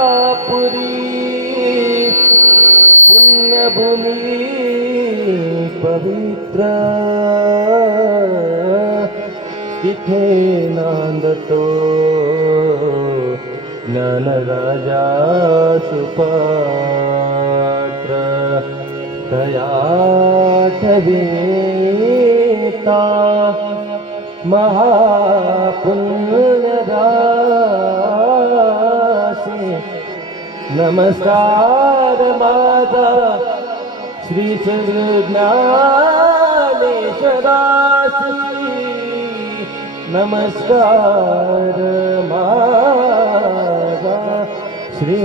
अलङ्कापुरी पुण्यभूमि पवित्रा तिथे नांदतो. ज्ञानराजा सुपात्र तयाठवेता महापुण्यदासि. नमस्कार माता. श्रीचन्द्रज्ञा नमस्कार मारा श्री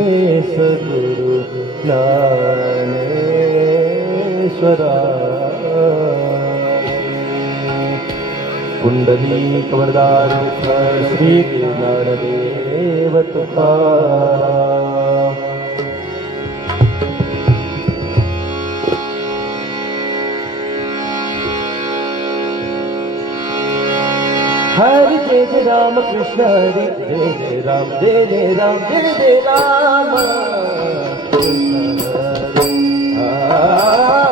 सद्गुरु ज्ञानेश्वरा। पुण्डलीक वरदान श्री ज्ञानदेव तुका Hare Jai Rama Krishna Hare Jai Ram Jai Ram. Jai Rama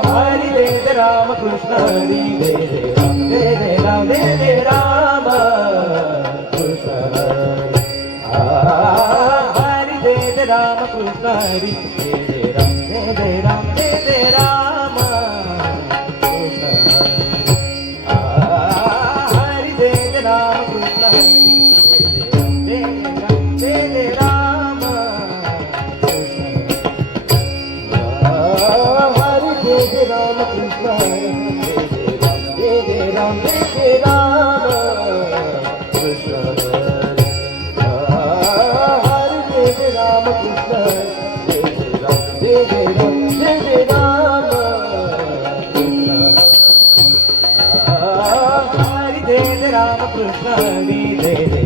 Hare Jai Rama Krishna Hare Jai Ram Jai Ram. Jai Rama Hare Jai Rama Krishna Hare Jai Ram Jai Ram. Jai Hare Rama Krishna Hare Hare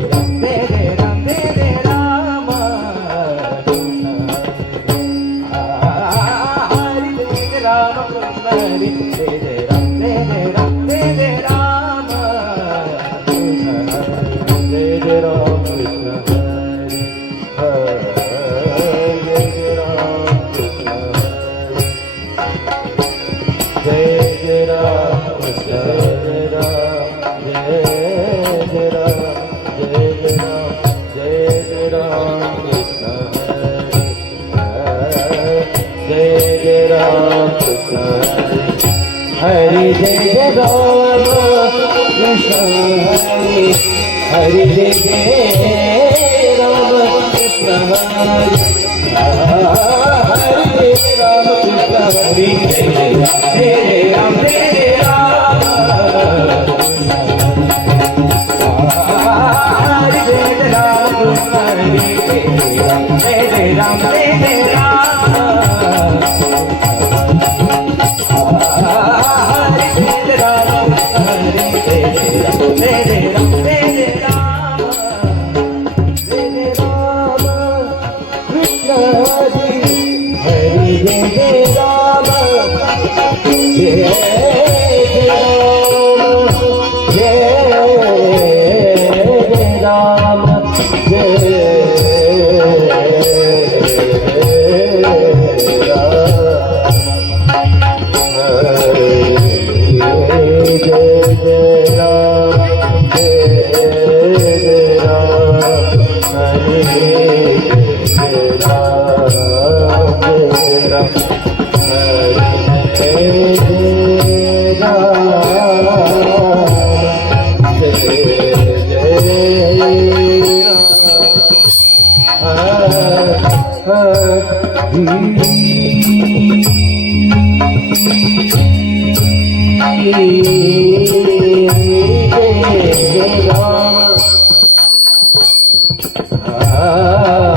Hari Jai Rama Krishna Yeah. Ah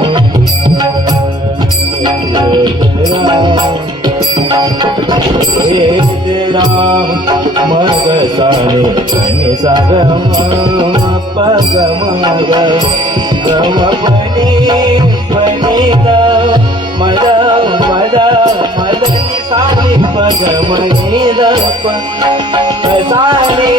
Ram मग सारे आणि साग पग मग गम पणी पणी मद मद मदनी सारे पग मणी रप सारे